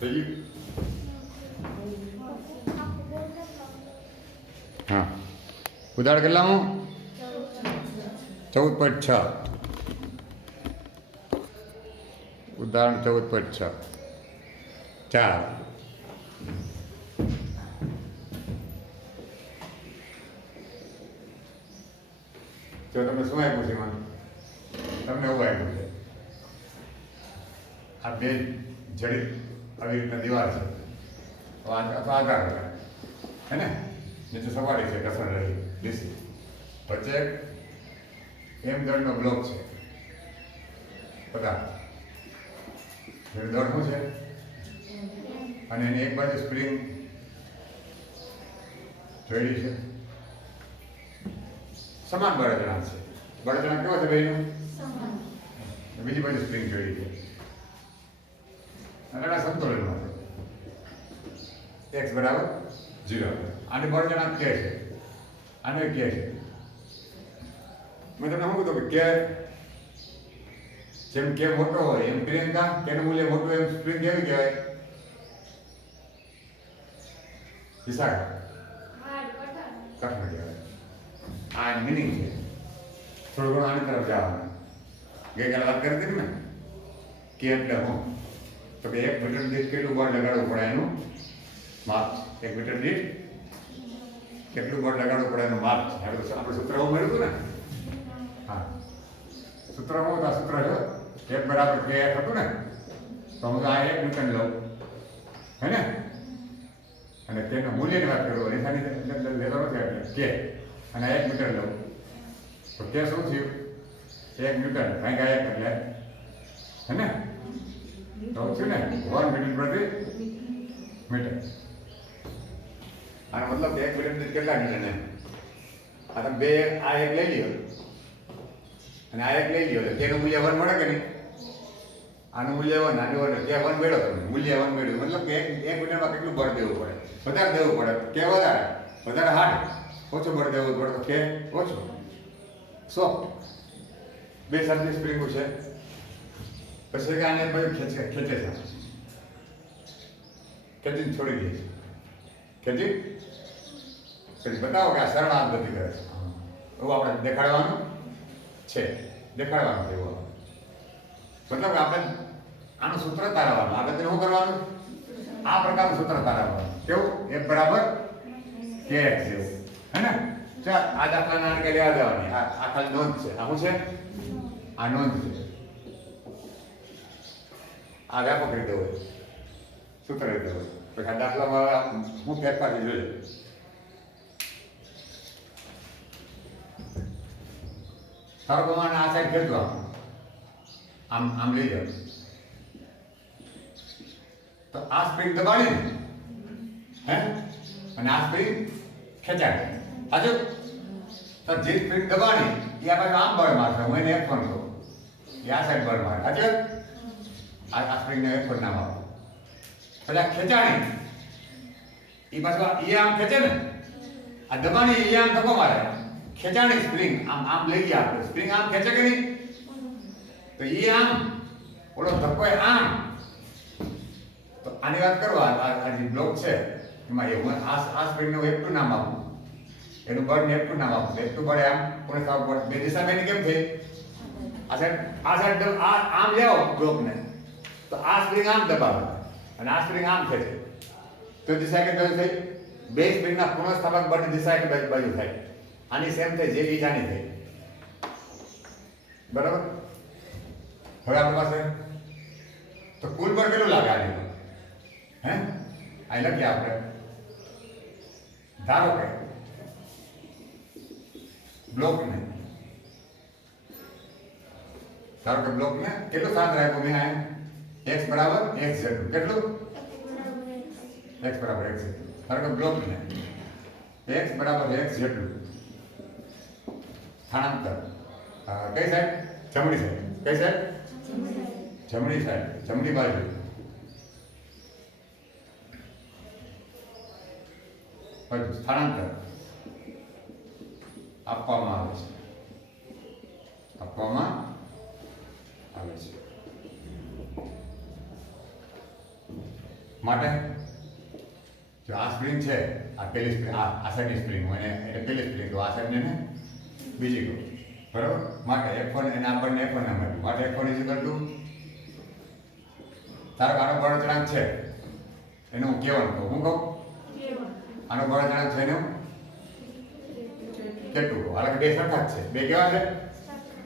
થઈ ગયું? હા, ઉદાહરણ કેટલામાં? 14.6. ઉદાહરણ 14.6. 4. જો તમને શું આપ્યું છે એમાં? તમને એવું આપ્યું છે, આ બે જડી આવી રીતના દિવાલ છે અથવા આધાર હે ને, નીચે સપાટી છે ઘસણ રહી ડીસી, વચ્ચે એમ દળનો બ્લોક છે પદાર્થ, જેનું દળ શું છે, અને એની એક બાજુ સ્પ્રિંગ જોયેલી છે, સમાન બળતણા છે. બળતણા કેવો છે ભાઈનું? બીજી બાજુ સ્પ્રિંગ જોયેલી છે અને આ સંતુલનમાં છે, x બરાબર 0. આને બળતણા કે છે, આને કે છે. મેં તમને શું કીધું કે જેમ કે મોટો હોય એમ પ્રિયંકા, કેનું મૂલ્ય મોટું એમ સ્પ્રિંગ કેવી કહેવાય? વિશાળ કઠણ કહેવાય. આ મિનિંગ છે. થોડું ઘણું આની તરફ જવાનું. ગઈકાલે વાત કરી હતી ને કે એટલે હું તો કે 1 મીટર દીઠ કેટલું બળ લગાડવું પડે એનું માપ. 1 મીટર દીઠ કેટલું બળ લગાડવું પડે એનું માપ છે. આપણે સૂત્ર મળ્યું હતું ને? હા, સૂત્ર શું હતું? સૂત્ર છે 1 બરાબર k હતું ને, તો હું આ 1 ન્યૂટન લઉં હે ને, અને તેના મૂલ્યની વાત કરું, રેખાની લેતો નથી એટલે k, અને 1 મીટર લઉં તો કે શું થયું? 1 ન્યૂટન ભાગ્યા 1 એટલે હે ને, તો થયું ને 1 મીટર પ્રતિ મીટર. આનો મતલબ 1 મીટર કેટલા ન્યૂટન એમ? આ તમે બે આ એક લઈ લ્યો અને આ એક લઈ લ્યો તો તેનું મૂલ્ય 1 મળે કે નહીં? આનું મૂલ્ય 1, આનું 1, કે 1 મેળવો તમે, મૂલ્ય 1 મેળવ્યું, મતલબ કે 1 મીટરમાં કેટલું બળ દેવું પડે? વધારે દેવું પડે કે વધારે હાર્ડ? ઓછું બળ દેવું પડે તો કે ઓછું. સો બે સાથે સ્પ્રિંગ છે, પછી કે આને બધું ખેંચે છે, ખેંચીને છોડી દે છે, ખેંચી પછી બતાવો કે આ સરળ આ ગતિ કરે છે, એવું આપણે દેખાડવાનું છે, દેખાડવાનું છે એવું. મતલબ કે આપણે આનું સૂત્ર તારવવાનું, આ ગતિને શું કરવાનું? આ પ્રકારનું સૂત્ર તારવવાનું. કેવું? 1 બરાબર kx જેવું હે ને. ચાલ આ દાખલાના આને લેવા દેવાની, આ ખાલી નોંધ છે. આ શું છે? આ નોંધ છે. આ વ્યાપક રીતે હોય, સૂત્ર રીતે હોય. પછી આ દાખલામાં હું ફેરફાર જોઈએ. તારો પ્રમાણે આ સાઈડ ખેંચવા, આમ આમ લઈ જાવ તો આ સ્પ્રિંગ દબાડી હે, અને આ સ્પ્રિંગ ખેંચાય. હાજુ તો જે સ્પ્રિંગ દબાણી એ આ બાજુ આમ બળ મારશે, હું એને F1 કહું, એ આ સાઈડ બળ મારે. હાજુ આ સ્પ્રિંગને F1 નામ આપો. પછી આ ખેંચાણી એ પાછું એ આમ ખેંચે ને, આ દબાણી એ આમ ધક્કો મારે, ખેંચાણી સ્પ્રિંગ આમ આમ લઈ ગયા આપણે, સ્પ્રિંગ આમ ખેંચે કે નહીં, તો એ આમ ઓલો ધક્કો આમ. તો આની વાત કરો, આ જે બ્લોક છે એમાં એવું આ સ્પ્રિંગનું F2 નામ આપું, એનું બળને F2 નામ આપું. F2 બળે આમ કોને સાવ બળ બે દિશા બેની કેમ થઈ? આ સાઈડ આમ લેવો બ્લોકને, તો આ સ્પ્રિંગ આમ દબાવે અને આ સ્પ્રિંગ આમ ખેંચે, તો દિશા કે બાજુ થઈ? બે સ્પ્રિંગના પુનઃસ્થાપક બળની દિશા કે બાજુ થાય? આની સેમ થઈ, જે બીજાની થઈ. બરાબર? હવે આપણી પાસે તો કુલ બળ કેટલું લાગે આની પર? હે આ લખીએ આપણે. ધારો કે બ્લોકને કેટલું સાથ રાખ્યું મેં આ x બરાબર x જેટલું. કેટલું? x બરાબર x જેટલું. ધારો કે બ્લોકને x બરાબર x જેટલું સ્થાનાંતર કઈ સાઈડ? જમણી સાઈડ. કઈ સાઈડ? જમણી સાઈડ, જમણી બાજુ સ્થાનાંતર આપવામાં આવે છે. માટે જો આ સ્પ્રિંગ છે, આ પહેલી સ્પ્રિંગ, આ સાઈડની સ્પ્રિંગ હોય એને પહેલી સ્પ્રિંગ તો આ સાઈડને ને બીજી કહું, બરાબર? માટે F1 એને આપણને F1 નામ આપ્યું. માટે F1 ઇઝ ઇક્વલ ટુ, તારો આનો બળ અચળાંક છે એને હું કેવાનું કહું. હું કહું આનો બળ અચળાંક છે એને હું કેટલું કહું? હાલ બે સરખા જ છે, બે કેવા છે?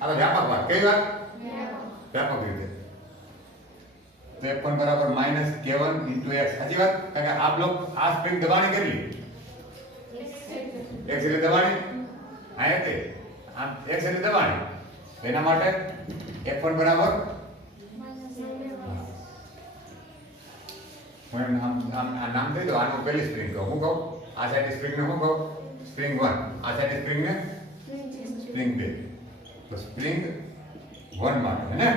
આ તો વ્યાપક વાત. કઈ વાત? વ્યાપક રીતે. તો F1 બરાબર માઇનસ K1 ઇન્ટુ X. સાચી વાત? કારણ કે આ બ્લોક, આ સ્પ્રિંગ દબાણી કેટલી? X એટલે દબાણી, આ એટલે આમ X એટલે દબાણી. એના માટે F1 બરાબર હું આ નામ દઈ દો. આનું પહેલી સ્પ્રિંગ કહું. હું કહું આ સાઈડ સ્પ્રિંગને હું કહું સ્પ્રિંગ 1, આ સાઈડ સ્પ્રિંગને સ્પ્રિંગ 2. તો સ્પ્રિંગ 1 માટે હે ને,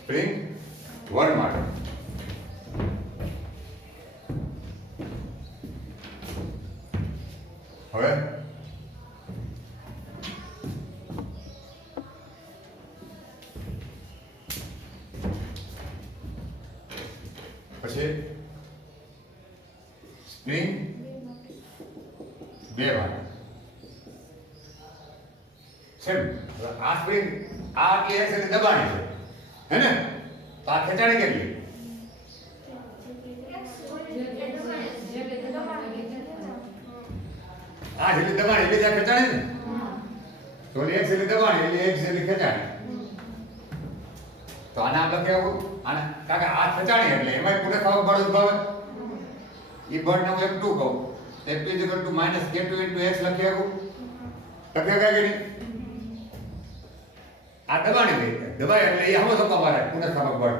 સ્પ્રિંગ 1 માટે હવે પછી સ્પ્રિંગ 2 માટે સેમ. આ સ્પ્રિંગ આ આટલી X એટલે દબાણી છે હે ને, તો આ ખેંચાણી કેટલી? આ જેટલી દબાણી એટલે ત્યાં ખેંચાણી ને, તો X એટલે દબાણી એટલે X એટલે ખેંચાણી. તો આને આપણે કેવું? આને કારણ કે આ ખેંચાણી એટલે એમાં પૂરે ખાવ બળ ઉદ્ભવે. એ બળને હું F2 કહું. F2 = -K2 * X લખી શકું. લખી શકાય કે નહીં? આ દબાણી થઈ, દબાય એટલે એ હમો ધક્કો મારે પૂરે ખાવ બળ.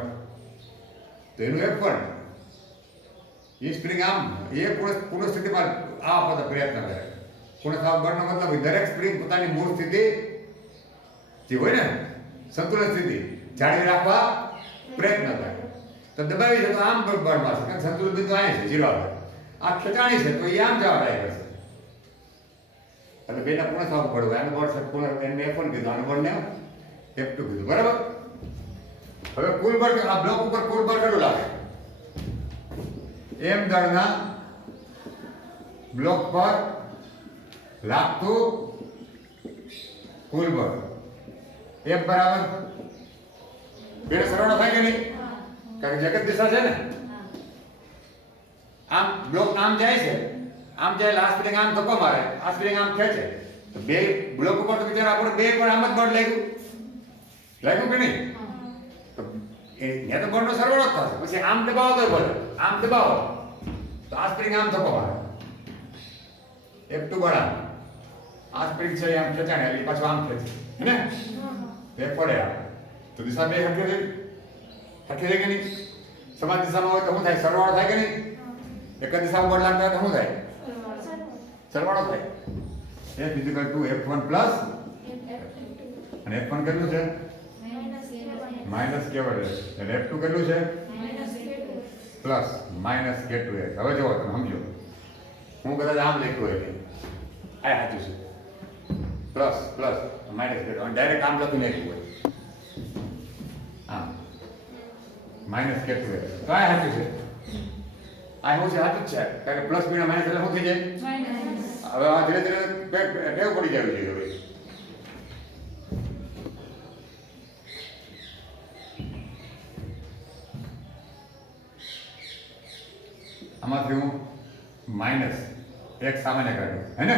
તો એનું F1 એ સ્પ્રિંગ આમ એ પૂર્ણ સ્થિતિમાં આ આપવાનો પ્રયત્ન કરે. પૂર્ણ ખાવ બળનો મતલબ દરેક સ્પ્રિંગ પોતાની મૂળ સ્થિતિ જે હોય ને સંતુલિત સ્થિતિ જાળવી રાખવા પ્રયત્ન કરે. તો દબાવી છે તો આમ બળ મારશે, કારણ સંતુલિત બિંદુ અહીં છે 0 આવે. આ ખેંચાણી છે તો એ આમ જવા ટ્રાય કરશે. એટલે બેના પૂર્ણ થવું પડે. આનું બળ છે પૂર્ણ, એને F1 કીધું, આનું બળને F2 કીધું, બરાબર? હવે કુલ બળ આ બ્લોક ઉપર કુલ બળ કેટલું લાગે? એમ દળના બ્લોક પર લાગતું કુલ બળ F બરાબર બે સરવાળો થાય કે નહીં? કારણ કે જગત દિશા છે ને, આમ બ્લોક આમ જાય છે, આમ જાય આ સ્પ્રિંગ આમ ધક્કો મારે, આ સ્પ્રિંગ આમ ખેંચે, તો બે બ્લોક ઉપર તો બિચારા આપણે બે પણ આમ જ બળ લાગ્યું કે નહીં? તો એ ત્યાં તો બળનો સરવાળો જ થશે. પછી આમ દબાવો તો બળ, આમ દબાવો તો આ સ્પ્રિંગ આમ ધક્કો મારે, F2 બળ આ સ્પ્રિંગ છે આમ ખેંચાણે એટલે પાછું આમ ખેંચે હે ને, એક પડે આ તો દિશા બે હરખી થઈ કે નહીં? સમાન દિશામાં હોય તો શું થાય? સરવાળો થાય કે નહીં? એક જ દિશામાં બળ લાગતા હોય તો શું થાય? સરવાળો થાય. F = F1 પ્લસ અને F1 કેટલું છે? -K1 એટલે F2 કેટલું છે? Plus -K2. હવે જો તમે સમજો, હું કદાચ આમ લખ્યું હોય આ સાચું છે, પ્લસ પ્લસ -K2 ડાયરેક્ટ આમ લખી નાખ્યું હોય આમ -K2 તો આ સાચું છે. આ શું છે? સાચું જ છે, કારણ કે પ્લસ બીના માઇનસ એટલે શું થઈ જાય? હવે આ ધીરે ધીરે ટેવ પડી જવી જોઈએ. હવે આમાંથી હું માઇનસ એક સામાન્ય કાઢ્યો હે ને,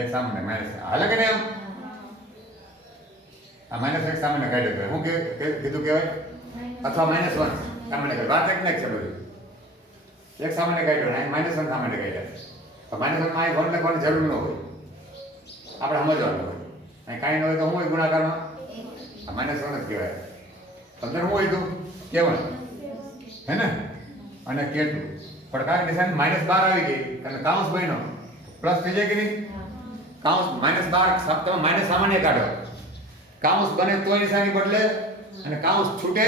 એક સામાન્ય માઇનસ હાલે કે નહીં? આ -1 સામાન્ય કાઢ્યો હું કીધું કહેવાય, અથવા -1 સામાન્ય કાઢ્યો. વાત એક ને એક છે બધું. એક સામાન્ય કાઢ્યો ને -1 સામાન્ય કાઢ્યા. તો -1 માં 1 લખવાની જરૂર ન હોય, આપણે સમજવાનું હોય. અહીં કાંઈ ન હોય તો શું હોય ગુણાકારમાં? આ -1 જ કહેવાય. અંદર શું હોય તું K1 હે ને, અને K2 પણ કાંઈ નિશાની -12 આવી ગઈ અને કાઉન્સ બન્યો પ્લસ થઈ જાય કે નહીં? કાઉન્સ -12 તમે માઇનસ સામાન્ય કાઢો, કાઉન્સ બને તોય નિશાની બદલે અને કાઉન્સ છૂટે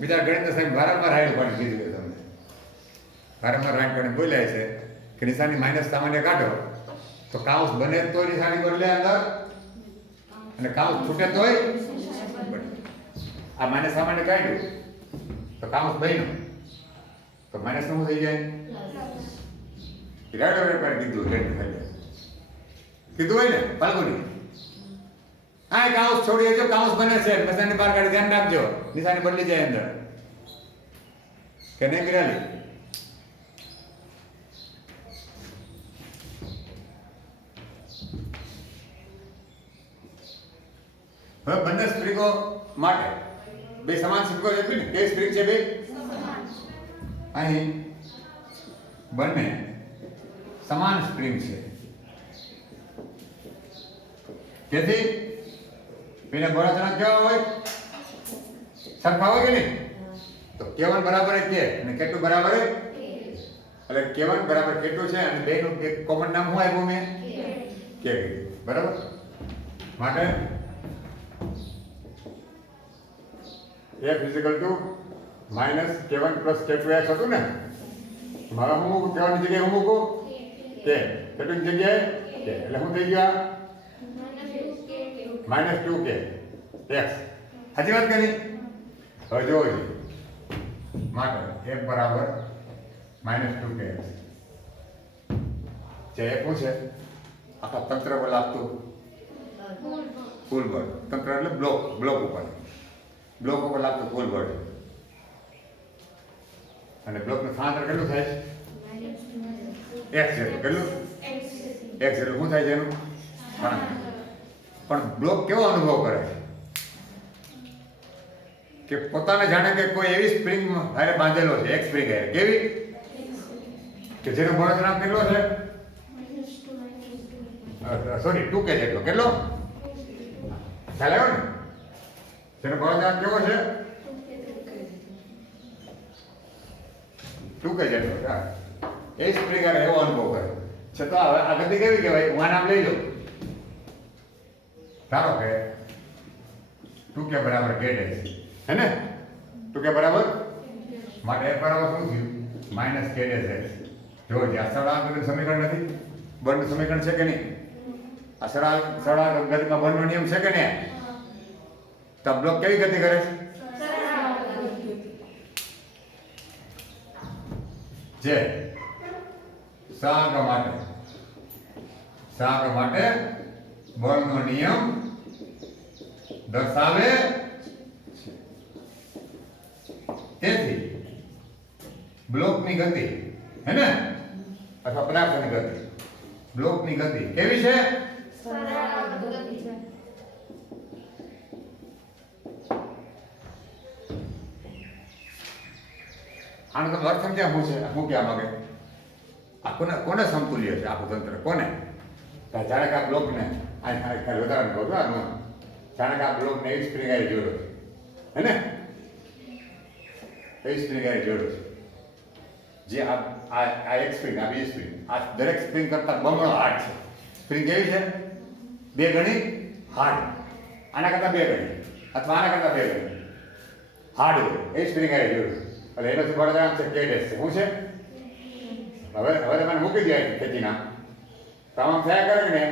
બીજા ગણિત સાહેબ વારંવાર રાઈડ પાડી દીધું તમને, વારંવાર રાઈડ પાડી બોલાય છે કે નિશાની માઇનસ સામાન્ય કાઢો તો કાઉન્સ બને તોય નિશાની બદલે અંદર અને કાઉન્સ છૂટે તોય. આ માઇનસ સામાન્ય કાઢ્યું તો કાઉન્સ બન્યું તો માઇનસ શું થઈ જાય? રાડો વેપાર કીધું રેડ થઈ જાય. કીધું હોય ને ફાલ્ગુની આ કાઉન્સ છોડી દેજો. કાઉન્સ બને છે નિશાની બહાર કાઢી ધ્યાન રાખજો. નિશાની બદલી જાય અંદર કે નહીં મિરાલી? હવે બંને સ્પ્રિંગો માટે બે સમાન સ્પ્રિંગો છે ને? કઈ સ્પ્રિંગ છે બે? અહીં બંને સમાન સ્પ્રિંગ છે. તેથી બેને બળતણા કેવા હોય? સરખા હોય કે નહીં? તો K1 બરાબર કે અને K2 બરાબર એટલે K1 બરાબર K2 છે અને બેનું એક કોમન નામ શું આપ્યું મેં? K બરાબર. માટે f minus K1 plus K2x હતું ને? મારા હું મૂકું K1 ની જગ્યાએ હું મૂકું K, K2 ની જગ્યાએ K, એટલે શું થઈ ગયું? minus 2K x. સાચી વાત કરી? હવે જોવો માટે f બરાબર minus 2K x. જે f છે આખા તંત્ર પર લાગતું કુલ બળ. તંત્ર એટલે બ્લોક ઉપર લાગતું કુલ બળ. અને બ્લોકનું સ્થાનાંતર કેટલું થાય છે? x જેટલું. કેટલું? x જેટલું. શું થાય છે એનું સ્થાનાંતર? પણ બ્લોક કેવો અનુભવ કરે છે કે પોતાને જાણે કે કોઈ એવી સ્પ્રિંગ હારે બાંધેલો છે. એક સ્પ્રિંગ હારે કેવી કે જેનો બળતણાપ કેટલો છે? સોરી 2K જેટલો. કેટલો ખ્યાલ આવ્યો ને? જેનો બળતણાપ કેવો છે? 2K જેટલો. એ સ્પ્રિંગ હારે એવો અનુભવ કરે છે. તો હવે આ ગતિ કેવી કહેવાય? હું આ નામ લઈ લઉં. ધારો કે 2K બરાબર K ડેશ है ना? 2K बराबर માટે f બરાબર શું થયું? Minus K dash x. જો આ સળાંકનું સમીકરણ નથી? બળનું સમીકરણ છે કે નહીં? આ સળાંક ગતિમાં બળનો નિયમ છે કે નહીં? તો બ્લોક કેવી ગતિ કરે છે? જે સળાંક માટે બળનો નિયમ દર્શાવે છે. તેથી બ્લોકની ગતિ હે ને અથવા પદાર્થની ગતિ, બ્લોકની ગતિ કેવી છે? આનો તમે અર્થ સમજ્યા? શું છે? શું કહેવા માંગે? આ કોને સમતુલ્ય છે આખું તંત્ર? કોને? જાણે કે આ બ્લોકને ખાલી વધારે કહું છું. જાણે કે આ બ્લોકને એક સ્પ્રિંગ આઈ જોડ્યો છે હે ને? એક સ્પ્રિંગ આઈ જોડ્યો છે. જે આ એક સ્પ્રિંગ, આ બીજી સ્પ્રિંગ, આ દરેક સ્પ્રિંગ કરતા બમણો હાર્ડ છે. સ્પ્રિંગ કેવી છે? 2 ગણી હાર્ડ. આના કરતા 2 ગણી અથવા આના કરતા 2 ગણી હાર્ડ હોય. એ સ્પ્રિંગ આઈ જોડ્યો એટલે એનો શું બળતણાપ છે? K ડેશ છે. શું છે? હવે તમે મૂકી દે ખેતી નામ તમામ થયા કરે કે ને?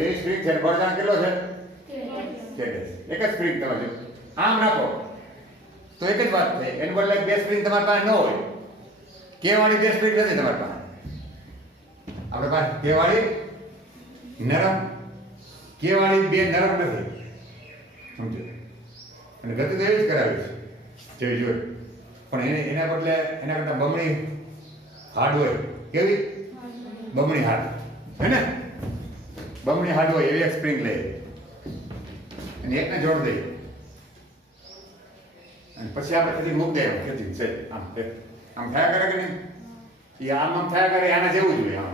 એ સ્પ્રિંગ છે બળતણાપ કેટલો છે? K dash. એક જ સ્પ્રિંગ તમે જો આમ નાખો તો એક જ વાત થાય. એને બદલે 2 સ્પ્રિંગ તમારી પાસે ન હોય. K વાળી 2 સ્પ્રિંગ નથી તમારી પાસે. આપણે પાસે K વાળી નરમ, K વાળી 2 નરમ નથી. સમજો? અને ગતિ તો એવી જ કરાવી છે જેવી જોઈએ. પણ એના બદલે એના કરતા બમણી હાર્ડ હોય. કેવી? બમણી હાર્ડ હે ને? બમણી હાર્ડ હોય એવી એક સ્પ્રિંગ લે અને એકને જોડ દે અને પછી આપણે ખેતી મૂક દે. ખેતી છે આમ થયા કરે કે નહીં? એ આમ થયા કરે આના જેવું જ હોય. આમ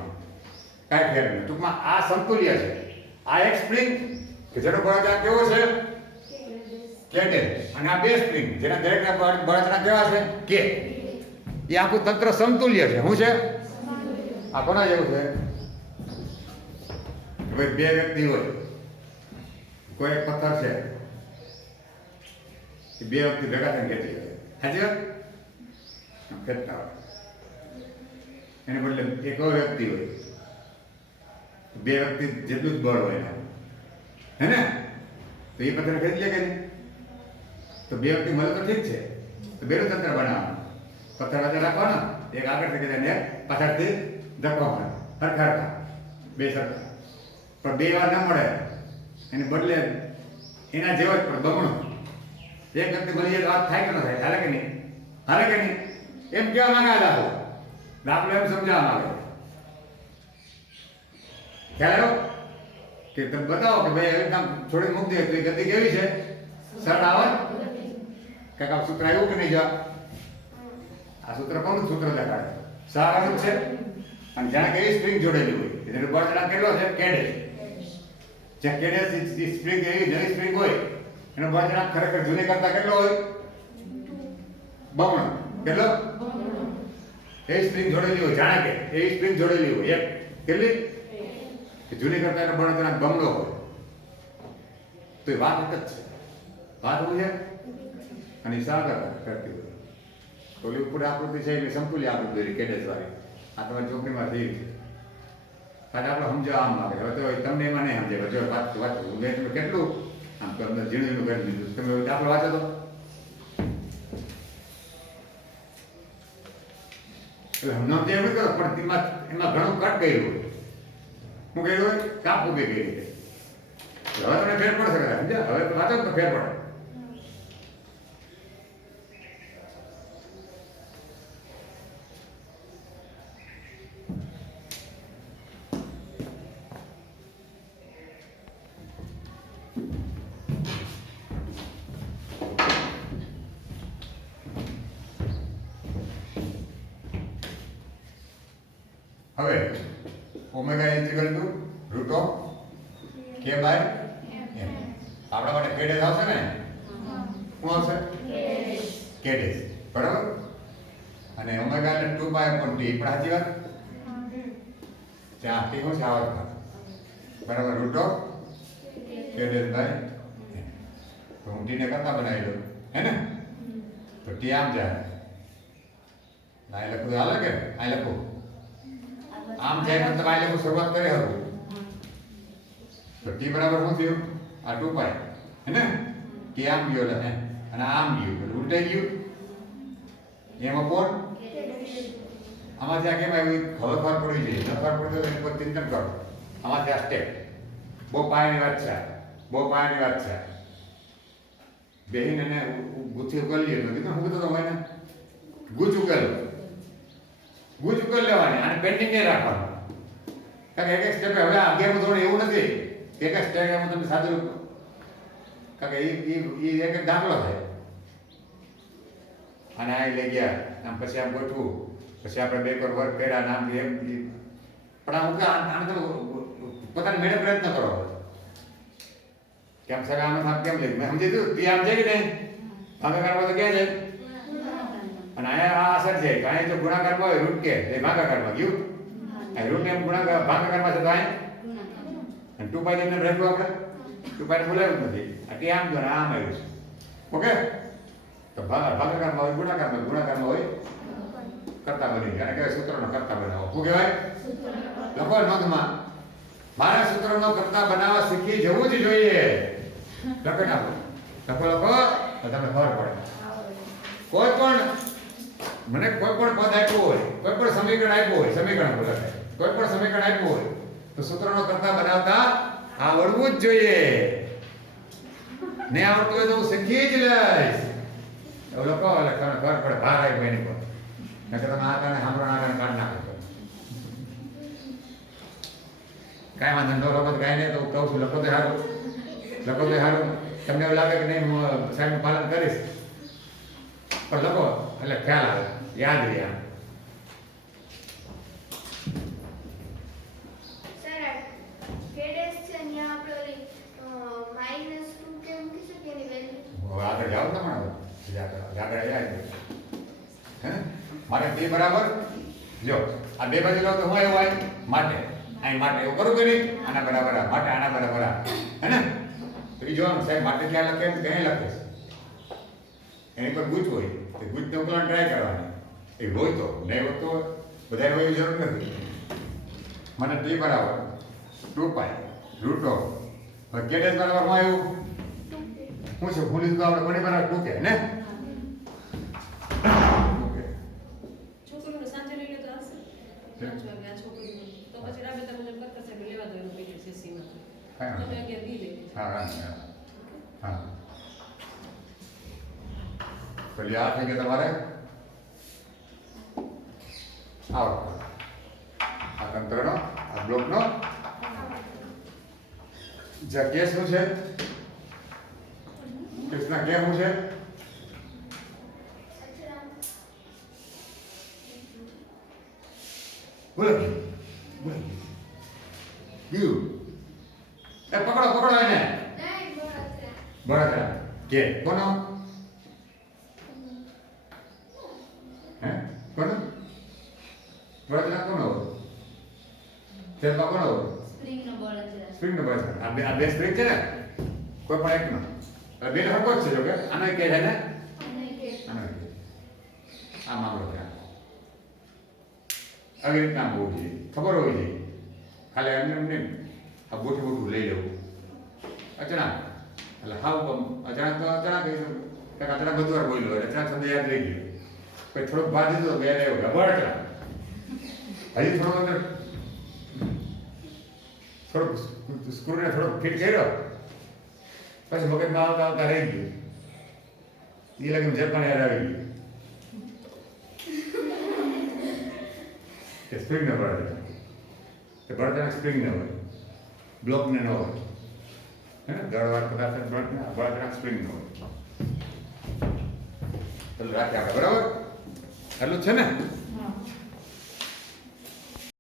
કાંઈ ફેર નહીં. ટૂંકમાં આ સમતુલ્ય છે. આ એક સ્પ્રિંગ કે જેનો બળતણાપ કેવો છે? K dash. અને આ 2 સ્પ્રિંગ જેના દરેકના બળતણાપ કેવા છે? K. એ આખું તંત્ર સમતુલ્ય છે. શું છે? આ કોના જેવું છે? હવે 2 વ્યક્તિ હોય, કોઈ એક પથ્થર છે, 2 વ્યક્તિ ભેગા થઈને ખેતી કરે. સાચી વાત? ખેતતા હોય એને બદલે એક વ્યક્તિ હોય, 2 વ્યક્તિ જેટલું જ બળ હોય હે ને? તો એ પથ્થર ખેતી લે કે નહીં? તો બે વખતે મળે તો ઠીક છે, તો બેનું તંત્ર બનાવવાનું. પથ્થર વચ્ચે રાખવાનો, એક આગળથી કીધે ને પાછળથી ધક્કો મારે, હરખા બે સરખા. પણ બે વાર ન મળે એને બદલે એના જેવો જ પણ બમણો એક વખતે મળી જાય તો વાત થાય કે ન થાય? હાલે કે નહીં? હાલે કે નહીં? એમ કહેવા માંગે દાખલો, દાખલો એમ સમજાવવા માંગે. ખ્યાલ આવ્યો કે તમે બતાવો કે ભાઈ હવે કામ છોડી મૂકી દે તો એ ગતિ કેવી છે? સરળ આવે? કાકા સૂત્ર આવ્યું કે નહીં? જા આ સૂત્ર કોનું સૂત્ર દેખાડે? સારાનું છે. અને જ્યાં કેવી સ્પ્રિંગ જોડેલી હોય એનો બળતણ કેટલો છે? કેડેસ. જ્યાં કેડેસ સ્પ્રિંગ એવી નવી સ્પ્રિંગ હોય એનો બળતણ ખરેખર જૂની કરતા કેટલો હોય? બમણો. કેટલો? એ સ્પ્રિંગ જોડેલી હોય, જાણે કે એ સ્પ્રિંગ જોડેલી હોય એક કેટલી કે જૂની કરતા એનો બળતણ બમણો હોય. તો એ વાત એક જ છે. વાત હોય અને સાગર કરતી હોય. ઓલી ઉપર આકૃતિ છે એટલે સંકુલી આકૃતિ કેડેસ વાળી આ તમારી ચોકડીમાં થઈ છે. કારણ આપણે સમજાવવા આમ આવે. હવે તો તમને એમાં નહીં સમજાય. જો વાત તમે કેટલું આમ તમને ઝીણું ઝીણું કરી દીધું. તમે દાખલો વાંચો તો એટલે હમણાં એમ કરો પણ એમાં ઘણું કટ કર્યું હોય. શું કર્યું હોય? કાપ ઉભી કરી રીતે. હવે તમને ફેર પડશે કદાચ સમજ્યા? હવે વાંચો તો ફેર પડે. હવે omega integral to root of k by m. આપણા માટે કેડેસ આવશે ને? શું આવશે? કેડેસ. બરાબર. અને ઓમેગા એટલે 2 પાય અપોન ટી. પણ સાચી વાત? ત્યાં ટી શું છે? આવર્તન. બરાબર. રૂટ ઓફ કેડેસ બાય એમ. તો હું ટીને કરતા બનાવી દઉં હે ને? તો ટી આમ જાય. આ લખું તો હાલે કે? આ લખું આમ જાય મતલબ આ લોકો શરૂઆત કરે હતું તો ટી બરાબર શું થયું? આ 2 પાય હે ને? ટી આમ ગયો હે અને આમ ગયું એટલે ઉલટાઈ ગયું. એમાં કોણ આમાંથી આ કેમ આવ્યું? ખબર પડી જોઈએ. ન ખબર પડે તો એની પર ચિંતન કરો. આમાંથી આ સ્ટેપ બહુ પાયાની વાત છે. બહુ પાયાની વાત છે. બેહીને એને ગુથી ઉકેલી લે. હું કીધું તો મને ગુજ ઉકેલ ગુજ ઉકેલ લેવાની અને પેન્ડિંગ નહીં રાખવાનું. કારણ કે એક એક સ્ટેપે હવે આ ગેમ થોડું એવું નથી કે એક સ્ટેપ એમ તમે સાદું કારણ કે એ એક એક દાખલો છે. અને આ લઈ ગયા આમ પછી આમ ગોઠવું પછી આપણે બે પર વર્ક કર્યા નામ એમ પણ આમ આમ તમે પોતાને મેળે પ્રયત્ન કરો કેમ સગા આમાં કેમ લે મેં સમજી દીધું તી આમ છે કે નહીં? ભાગાકારમાં તો ક્યાં જાય? અને અહીંયા આ અસર છે કે અહીંયા જો ગુણાકારમાં હોય રૂટ કે એ ભાગાકારમાં ગયું. આ રૂટ એમ ભાગાકારમાં છે તો અહીંયા અને 2 પાય તમને રહેલું આપણે 2 પાય બોલાવ્યું નથી. આ ટી આમ જો ને આમ આવ્યું છે. ઓકે તો ભાગાકારમાં હોય ગુણાકારમાં હોય કરતા બની અને કહેવાય સૂત્રનો કરતા બનાવો. શું કહેવાય? લખો નોંધમાં મારા સૂત્રનો કરતા બનાવવા શીખી જવું જ જોઈએ. લખો નાખો લખો તો તમને ખબર પડે. કોઈ પણ મને કોઈ પણ પદ આપ્યું હોય કોઈ પણ સમીકરણ આપ્યું હોય સમીકરણ બોલે કોઈ પણ સમીકરણ આપ્યું હોય તો સૂત્રનો કરતા બનાવતા આવડવું જ જોઈએ. નહીં આવડતું હોય તો હું શીખી જ લઈશ. એવું લખો એટલે તમને ખબર પડે ભાર આવી એની પર. નકર તમે આ કારણે સાંભળો આ કારણે કાઢ નાખો. કાંઈ વાંધો ન લખો તો કાંઈ નહીં તો હું કહું છું લખો તો સારું તમને એવું લાગે કે નહીં હું સાહેબનું પાલન કરીશ પણ લખો એટલે ખ્યાલ આવે યાદ રહે. આમ આગળ જાઓ ને આગળ હે મારે બે બરાબર જો આ બે બાજુ લો તો હું એવું હોય માટે અહીં માટે એવું કરું કે નહીં? આના બરાબર માટે આના બરાબર હે ને? તો એ જોવાનું સાહેબ માટે ક્યાં લખે ક્યાં લખે એની પર ગુજ હોય તે ગુજને ઉકેલવાની ટ્રાય કરવાની. એ હોય તો નહીં હોત તો વધારે હોય જરૂર નથી. મને ટી બરાબર 2 પાય રૂટ ઓફ કેડેસ બરાબર હું આવ્યું હું છે ભૂલી તો આપણે ઘણી વાર ટૂંકે ને ઓકે છોકરીઓને સાંજે લઈને તો આવશે 5 વાગે આ છોકરીઓ તો પછી રાબેતા મુજબ કરતા સાહેબ લેવા દો એનું પેલું સીસીમાં તમે 11 દી લેજો હા હા પેલી આ થઈ ગયા તમારે આવો આ તંત્રનો આ બ્લોકનો જ્યાં કેસ શું છે કેસના કેમ શું છે બોલો બોલો બીજું એ પકડો એને બળતરા કે કોનો હે કોનો બળતરા કોનો તેલમાં કોનો સ્પ્રિંગ નો બળતરા આ બે સ્પ્રિંગ છે ને કોઈ પણ એકનો બે ને હરકો જ છે જો કે આનો કે છે ને આનો આ મામલો છે આવી રીતના હોવું જોઈએ ખબર હોવી જોઈએ ખાલી એમને આ ગોઠું લઈ લેવું અચાનક એટલે હાવ અચાનક તો અચાનક અચાનક બધું વાર બોલ્યો અચાનક શબ્દ યાદ રહી ગયો પછી થોડોક બાદ દીધો બે રહ્યો બળતરા હજી થોડો અંદર થોડોક સ્ક્રૂને થોડોક ફિટ કર્યો પછી મગજમાં આવતા રહી ગયું એ લગન જે પણ યાદ આવી ગયું કે સ્પ્રિંગ ન બળતરા તે બળતરા સ્પ્રિંગ ન હોય બ્લોક ને ન હોય હે દળવાર પદાર્થ બળતરા સ્પ્રિંગ ન હોય ચાલો રાખીએ આપણે બરાબર એટલું જ છે ને